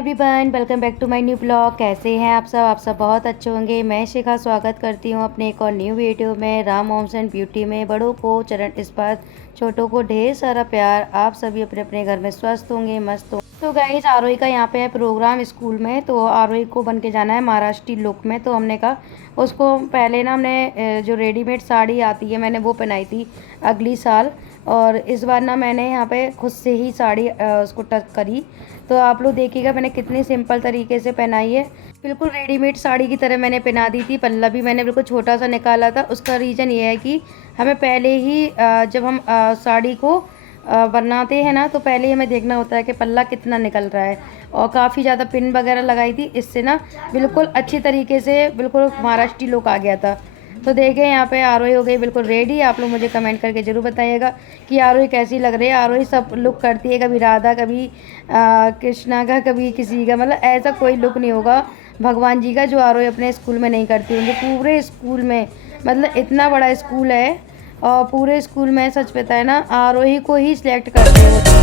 Everyone, welcome back to my new blog. कैसे हैं आप सब बहुत अच्छे होंगे। मैं शिखा स्वागत करती हूं अपने एक और न्यू वीडियो में। राम होम्स एंड ब्यूटी में बड़ों को चरण स्पर्श, छोटों को ढेर सारा प्यार। आप सभी अपने अपने घर में स्वस्थ होंगे, मस्त होंगे। तो गाइस, आरोही का यहाँ पे है प्रोग्राम स्कूल में, तो आरोही को बन के जाना है महाराष्ट्री लुक में। तो हमने कहा उसको पहले ना हमने जो रेडीमेड साड़ी आती है मैंने वो पहनाई थी अगली साल, और इस बार ना मैंने यहाँ पे खुद से ही साड़ी उसको टच करी। तो आप लोग देखिएगा मैंने कितनी सिंपल तरीके से पहनाई है, बिल्कुल रेडीमेड साड़ी की तरह मैंने पहना दी थी। पल्ला भी मैंने बिल्कुल छोटा सा निकाला था। उसका रीज़न ये है कि हमें पहले ही जब हम साड़ी को बनाते हैं ना, तो पहले ही हमें देखना होता है कि पल्ला कितना निकल रहा है। और काफ़ी ज़्यादा पिन वगैरह लगाई थी, इससे ना बिल्कुल अच्छी तरीके से बिल्कुल महाराष्ट्री लुक आ गया था। तो देखें यहाँ पे आरोही हो गई बिल्कुल रेडी। आप लोग मुझे कमेंट करके ज़रूर बताइएगा कि आरोही कैसी लग रही है। आरोही सब लुक करती है, कभी राधा, कभी कृष्णा का, कभी किसी का, मतलब ऐसा कोई लुक नहीं होगा भगवान जी का जो आरोही अपने स्कूल में नहीं करती होंगी। पूरे स्कूल में, मतलब इतना बड़ा स्कूल है और पूरे स्कूल में सच बताए ना आरोही को ही सिलेक्ट करते हैं।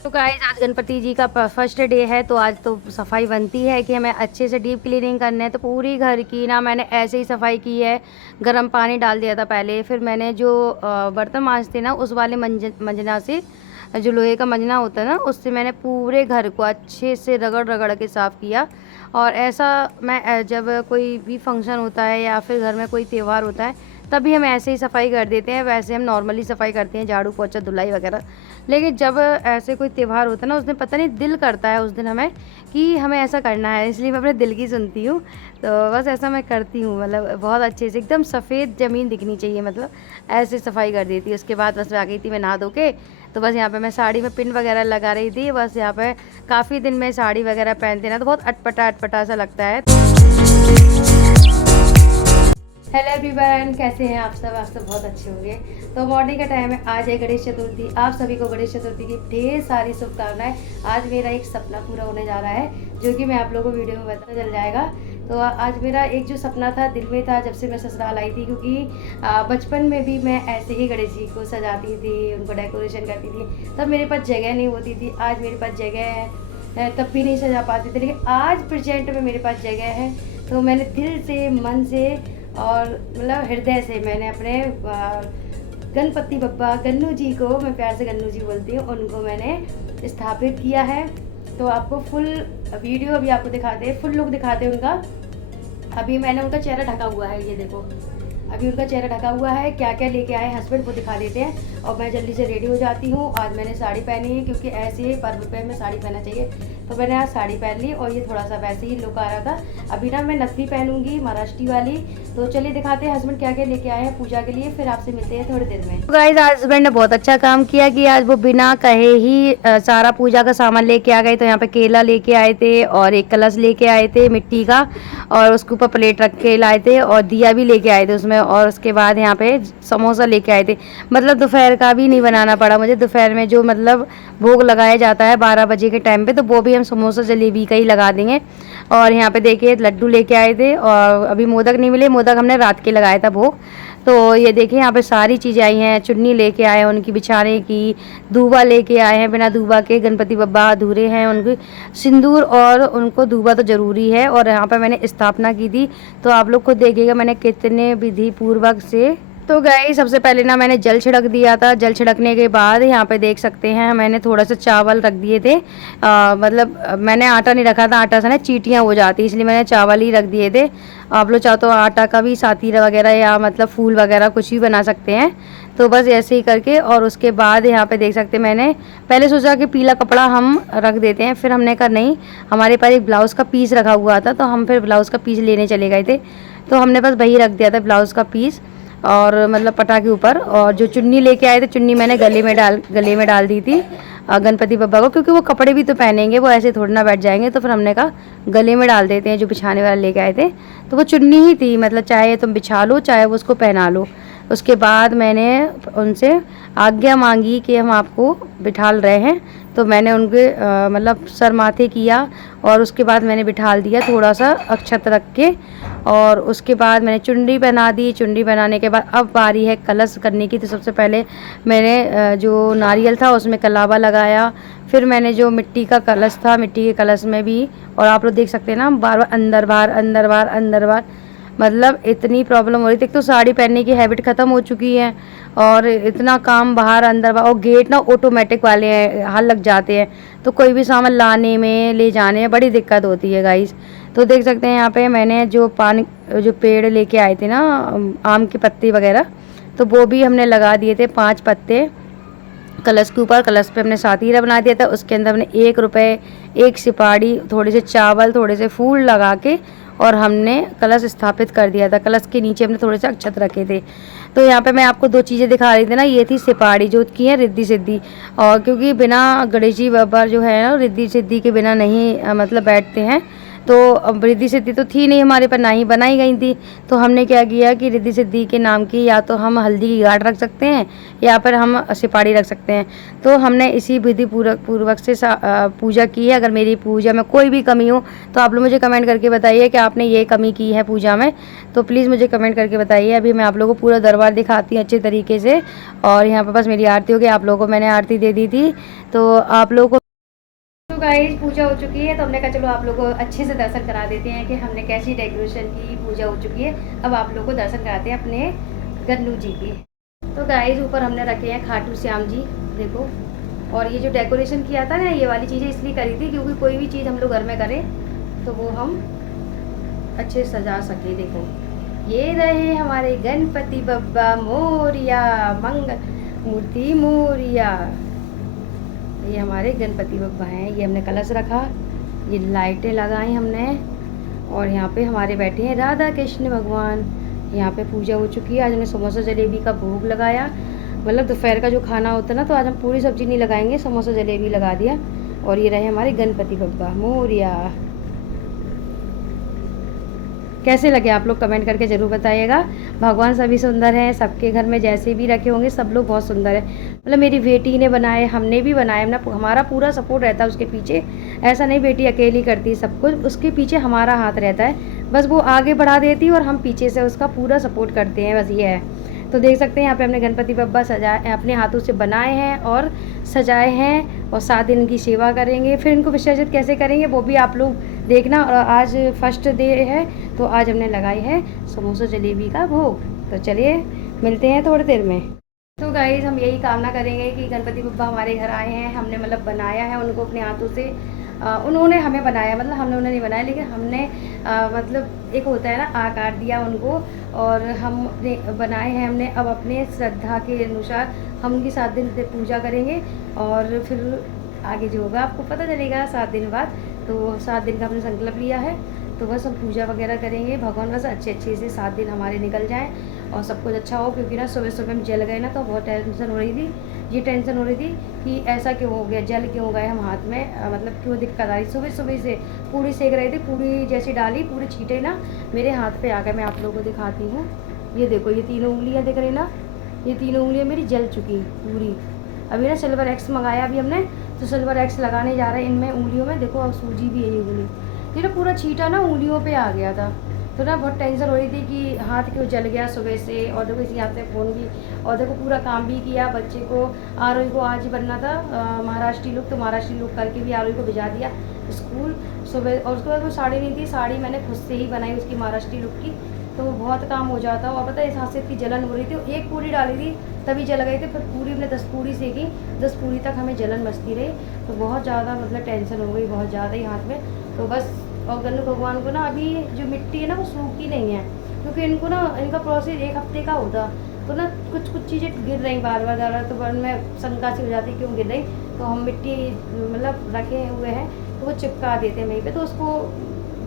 तो गाइस, आज गणपति जी का फर्स्ट डे है, तो आज तो सफाई बनती है कि हमें अच्छे से डीप क्लीनिंग करना है। तो पूरी घर की ना मैंने ऐसे ही सफाई की है। गर्म पानी डाल दिया था पहले, फिर मैंने जो बर्तन मांजते ना उस वाले मंजना से, जो लोहे का मंजना होता है ना, उससे मैंने पूरे घर को अच्छे से रगड़ रगड़ के साफ़ किया। और ऐसा मैं जब कोई भी फंक्शन होता है या फिर घर में कोई त्यौहार होता है तभी हम ऐसे ही सफाई कर देते हैं। वैसे हम नॉर्मली सफाई करते हैं, झाड़ू पोछा धुलाई वगैरह। लेकिन जब ऐसे कोई त्यौहार होता है ना, उस दिन पता नहीं दिल करता है उस दिन हमें कि हमें ऐसा करना है, इसलिए मैं अपने दिल की सुनती हूँ। तो बस ऐसा मैं करती हूँ, मतलब बहुत अच्छे से एकदम सफ़ेद ज़मीन दिखनी चाहिए, मतलब ऐसे सफाई कर देती है। उसके बाद बस आ गई थी मैं नहा धो के। तो बस यहाँ पे मैं साड़ी में पिन वगैरह लगा रही थी। बस यहाँ पे काफ़ी दिन में साड़ी वगैरह पहनते ना तो बहुत अटपटा सा लगता है। हेलो एवरीवन, कैसे हैं आप सब बहुत अच्छे होंगे। तो मॉर्निंग का टाइम है, आज है गणेश चतुर्थी। आप सभी को गणेश चतुर्थी की ढेर सारी शुभकामनाएं। आज मेरा एक सपना पूरा होने जा रहा है, जो कि मैं आप लोगों को वीडियो में पता चल जाएगा। तो आज मेरा एक जो सपना था दिल में था जब से मैं ससुराल आई थी, क्योंकि बचपन में भी मैं ऐसे ही गणेश जी को सजाती थी, उनको डेकोरेशन करती थी। तब मेरे पास जगह नहीं होती थी, आज मेरे पास जगह है, तब भी नहीं सजा पाती थी। लेकिन आज प्रेजेंट में मेरे पास जगह है, तो मैंने दिल से, मन से और मतलब हृदय से मैंने अपने गणपति बप्पा, गन्नू जी को, मैं प्यार से गन्नू जी बोलती हूँ, उनको मैंने स्थापित किया है। तो आपको फुल वीडियो अभी आपको दिखाते हैं, फुल लुक दिखाते हैं उनका। अभी मैंने उनका चेहरा ढका हुआ है, ये देखो अभी उनका चेहरा ढका हुआ है। क्या क्या लेके आए हस्बैंड को दिखा देते हैं। और मैं जल्दी से रेडी हो जाती हूँ। आज मैंने साड़ी पहनी है, क्योंकि ऐसे ही पर्व पे में साड़ी पहनना चाहिए, तो मैंने आज साड़ी पहन ली। और ये थोड़ा सा वैसे ही लुक आ रहा था। अभी ना मैं नथनी पहनूंगी महाराष्ट्री वाली। तो चलिए दिखाते हैं हस्बैंड क्या क्या लेके आए हैं पूजा के लिए, फिर आपसे मिलते हैं थोड़ी देर में। तो गाइस, हस्बैंड ने बहुत अच्छा काम किया कि आज वो बिना कहे ही सारा पूजा का सामान लेके आ गए। तो यहाँ पे केला लेके आए थे और एक कलश लेके आए थे मिट्टी का, और उसके ऊपर प्लेट रख के लाए थे, और दिया भी लेके आए थे उसमें। और उसके बाद यहाँ पे समोसा लेके आए थे। मतलब दोपहर का भी नहीं बनाना पड़ा मुझे। दोपहर में जो मतलब भोग लगाया जाता है 12 बजे के टाइम पे, तो वो भी हम समोसा जलेबी का ही लगा देंगे। और यहाँ पे देखिए लड्डू लेके आए थे, और अभी मोदक नहीं मिले, मोदक हमने रात के लगाया था भोग। तो ये देखिए यहाँ पे सारी चीज़ें आई हैं। चुन्नी लेके आए हैं उनकी बिछाने की, दूबा लेके आए हैं, बिना दूबा के गणपति बप्पा अधूरे हैं, उनकी सिंदूर और उनको दूबा तो ज़रूरी है। और यहाँ पे मैंने स्थापना की थी, तो आप लोग खुद देखिएगा मैंने कितने विधि पूर्वक से। तो गई सबसे पहले ना मैंने जल छिड़क दिया था। जल छिड़कने के बाद यहाँ पे देख सकते हैं मैंने थोड़ा सा चावल रख दिए थे। मतलब मैंने आटा नहीं रखा था, आटा से ना चींटियाँ हो जाती, इसलिए मैंने चावल ही रख दिए थे। आप लोग चाहो तो आटा का भी साथी वगैरह या मतलब फूल वगैरह कुछ भी बना सकते हैं। तो बस ऐसे ही करके, और उसके बाद यहाँ पे देख सकते हैं मैंने पहले सोचा कि पीला कपड़ा हम रख देते हैं, फिर हमने कहा नहीं, हमारे पास एक ब्लाउज़ का पीस रखा हुआ था, तो हम फिर ब्लाउज़ का पीस लेने चले गए थे। तो हमने बस वही रख दिया था ब्लाउज़ का पीस, और मतलब पटा के ऊपर। और जो चुन्नी लेके आए थे, चुन्नी मैंने गले में डाल दी थी गणपति बप्पा को, क्योंकि वो कपड़े भी तो पहनेंगे, वो ऐसे थोड़ी ना बैठ जाएंगे। तो फिर हमने कहा गले में डाल देते हैं, जो बिछाने वाला लेके आए थे। तो वो चुन्नी ही थी, मतलब चाहे तुम बिछा लो चाहे वो उसको पहना लो। उसके बाद मैंने उनसे आज्ञा मांगी कि हम आपको बिठाल रहे हैं, तो मैंने उनके मतलब सर माथे किया और उसके बाद मैंने बिठाल दिया थोड़ा सा अक्षत रख के, और उसके बाद मैंने चुनरी बना दी। चुनरी बनाने के बाद अब बारी है कलश करने की। तो सबसे पहले मैंने जो नारियल था उसमें कलावा लगाया, फिर मैंने जो मिट्टी का कलश था, मिट्टी के कलश में भी, और आप लोग देख सकते हैं ना बार बार अंदर बाहर अंदर बाहर अंदर बाहर, मतलब इतनी प्रॉब्लम हो रही थी। एक तो साड़ी पहनने की हैबिट ख़त्म हो चुकी है और इतना काम बाहर अंदर बाहर, और गेट ना ऑटोमेटिक वाले हैं, हाल लग जाते हैं, तो कोई भी सामान लाने में ले जाने में बड़ी दिक्कत होती है गाइस। तो देख सकते हैं यहाँ पे मैंने जो पेड़ लेके आए थे ना, आम के पत्ते वगैरह, तो वो भी हमने लगा दिए थे 5 पत्ते कलश के ऊपर। कलश पे हमने सातीरा बना दिया था, उसके अंदर हमने 1 रुपये, 1 सिपाड़ी, थोड़े से चावल, थोड़े से फूल लगा के और हमने कलश स्थापित कर दिया था। कलश के नीचे हमने थोड़े से अक्षत रखे थे। तो यहाँ पे मैं आपको 2 चीज़ें दिखा रही थी ना, ये थी सिपाड़ी जो की है रिद्धि सिद्धि, और क्योंकि बिना गणेश जी बाबा जो है ना रिद्धि सिद्धि के बिना नहीं मतलब बैठते हैं, तो अब रिद्धि सिद्धि तो थी नहीं हमारे पर, ना ही बनाई गई थी। तो हमने क्या किया कि रिद्धि सिद्धि के नाम की या तो हम हल्दी की गांठ रख सकते हैं या फिर हम सिपाड़ी रख सकते हैं। तो हमने इसी विधि पूर्वक से पूजा की है। अगर मेरी पूजा में कोई भी कमी हो तो आप लोग मुझे कमेंट करके बताइए कि आपने ये कमी की है पूजा में, तो प्लीज़ मुझे कमेंट करके बताइए। अभी मैं आप लोगों को पूरा दरबार दिखाती हूँ अच्छे तरीके से, और यहाँ पर बस मेरी आरती हो गई। आप लोगों को मैंने आरती दे दी थी, तो आप लोगों को गाइस पूजा हो चुकी है, तो हमने कहा चलो आप लोगों को अच्छे से दर्शन करा देते हैं कि हमने कैसी डेकोरेशन की। पूजा हो चुकी है, अब आप लोगों को दर्शन कराते हैं अपने गन्नू जी की। तो गाइस ऊपर हमने रखे हैं खाटू श्याम जी, देखो। और ये जो डेकोरेशन किया था ना, ये वाली चीज़ें इसलिए करी थी क्योंकि कोई भी चीज़ हम लोग घर में करें तो वो हम अच्छे से सजा सके। देखो ये रहे हमारे गणपति बप्पा मोरिया, मंगल मूर्ति मोरिया। ये हमारे गणपति बप्पा हैं। ये हमने कलश रखा, ये लाइटें लगाई हमने, और यहाँ पे हमारे बैठे हैं राधा कृष्ण भगवान। यहाँ पे पूजा हो चुकी है। आज हमने समोसा जलेबी का भोग लगाया, मतलब दोपहर का जो खाना होता है ना, तो आज हम पूरी सब्जी नहीं लगाएंगे, समोसा जलेबी लगा दिया। और ये रहे हमारे गणपति बप्पा मोरिया। कैसे लगे आप लोग कमेंट करके ज़रूर बताइएगा। भगवान सभी सुंदर हैं, सबके घर में जैसे भी रखे होंगे सब लोग बहुत सुंदर है। मतलब मेरी बेटी ने बनाए, हमने भी बनाए, हमारा पूरा सपोर्ट रहता है उसके पीछे। ऐसा नहीं बेटी अकेली करती सब कुछ, उसके पीछे हमारा हाथ रहता है, बस वो आगे बढ़ा देती और हम पीछे से उसका पूरा सपोर्ट करते हैं, बस ये है। तो देख सकते हैं यहाँ पे हमने गणपति बप्पा सजाए, अपने हाथों से बनाए हैं और सजाए हैं, और 7 दिन की सेवा करेंगे। फिर इनको विसर्जित कैसे करेंगे वो भी आप लोग देखना। और आज फर्स्ट डे है, तो आज हमने लगाई है समोसा जलेबी का भोग। तो चलिए मिलते हैं थोड़ी देर में। तो गाइस हम यही कामना करेंगे कि गणपति बप्पा हमारे घर आए हैं, हमने मतलब बनाया है उनको अपने हाथों से। उन्होंने हमें बनाया, मतलब हमने उन्हें नहीं बनाया, लेकिन हमने मतलब एक होता है ना आकार दिया उनको, और हम बनाए हैं हमने। अब अपने श्रद्धा के अनुसार हम उनकी 7 दिन से पूजा करेंगे, और फिर आगे जो होगा आपको पता चलेगा 7 दिन बाद। तो 7 दिन का हमने संकल्प लिया है, तो बस हम पूजा वगैरह करेंगे। भगवान बस अच्छे से 7 दिन हमारे निकल जाएँ और सब कुछ अच्छा हो। क्योंकि ना सुबह सुबह हम जल गए ना, तो बहुत टेंशन हो रही थी। ये टेंशन हो रही थी कि ऐसा क्यों हो गया, जल क्यों गए हम हाथ में, मतलब क्यों दिक्कत आ रही। सुबह सुबह से पूरी सेक रही थी, पूरी जैसी डाली, पूरी छींटे ना मेरे हाथ पे आ गए। मैं आप लोगों को दिखाती हूँ, ये देखो, ये 3 उंगलियाँ दिख रही ना, ये 3 उंगलियाँ मेरी जल चुकी पूरी। अभी ना सिल्वर एक्स मंगाया अभी हमने, तो सिल्वर एक्स लगाने जा रहे हैं इनमें उंगलियों में। देखो अब सूजी भी है ये उंगली, ये ना पूरा छींटा ना उंगलियों पे आ गया था। तो ना बहुत टेंशन हो रही थी कि हाथ क्यों जल गया सुबह से। और देखो इसी हाथ से फ़ोन भी, और देखो पूरा काम भी किया। बच्चे को आरोही को आज ही बनना था महाराष्ट्री लुक, तो महाराष्ट्री लुक करके भी आरोही को भिजा दिया स्कूल सुबह। और उसके बाद वो साड़ी नहीं थी, साड़ी मैंने खुद से ही बनाई उसकी महाराष्ट्री लुक की, तो बहुत काम हो जाता। और पता है इस हाथ से इतनी जलन हो रही थी, 1 पूरी डाली थी तभी जल गई थी, फिर पूरी हमने 10 पूरी सेकी, 10 पूरी तक हमें जलन बचती रही। तो बहुत ज़्यादा मतलब टेंशन हो गई, बहुत ज़्यादा ही हाथ में। तो बस, और गन्नू भगवान को ना अभी जो मिट्टी है ना वो सूखी नहीं है, क्योंकि इनको ना इनका प्रोसेस 1 हफ्ते का होता। तो ना कुछ चीज़ें गिर रही बार बार, तो मन में शंका सी हो जाती क्यों गिर रही। तो हम मिट्टी मतलब रखे हुए हैं, तो वो चिपका देते हैं वहीं पे, तो उसको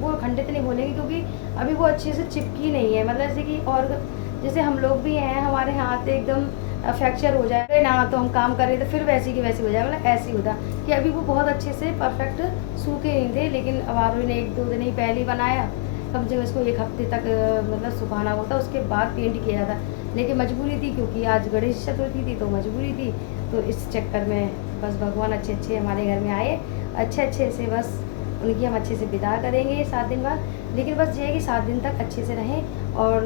वो खंडित नहीं बोलेंगे, क्योंकि अभी वो अच्छे से चिपकी नहीं है। मतलब जैसे कि, और जैसे हम लोग भी हैं, हमारे हाथ एकदम फ्रैक्चर हो जाए ना, तो हम काम कर रहे थे फिर वैसी की वैसी हो जाए, मतलब ऐसे ही होता कि अभी वो बहुत अच्छे से परफेक्ट सूखे नहीं थे। लेकिन अब आरोही ने 1-2 दिन ही पहले ही बनाया, कम से कम इसको 1 हफ्ते तक मतलब सुखाना होता, उसके बाद पेंट किया जाता। लेकिन मजबूरी थी, क्योंकि आज गणेश चतुर्थी थी तो मजबूरी थी। तो इस चक्कर में बस भगवान अच्छे हमारे घर में आए, अच्छे से बस उनकी हम अच्छे से विदा करेंगे 7 दिन बाद। लेकिन बस ये है कि 7 दिन तक अच्छे से रहें, और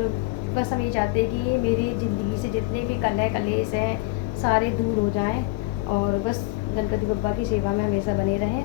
बस हम ये चाहते हैं कि मेरी ज़िंदगी से जितने भी कलह कलेश हैं सारे दूर हो जाएं, और बस गणपति बप्पा की सेवा में हमेशा बने रहें।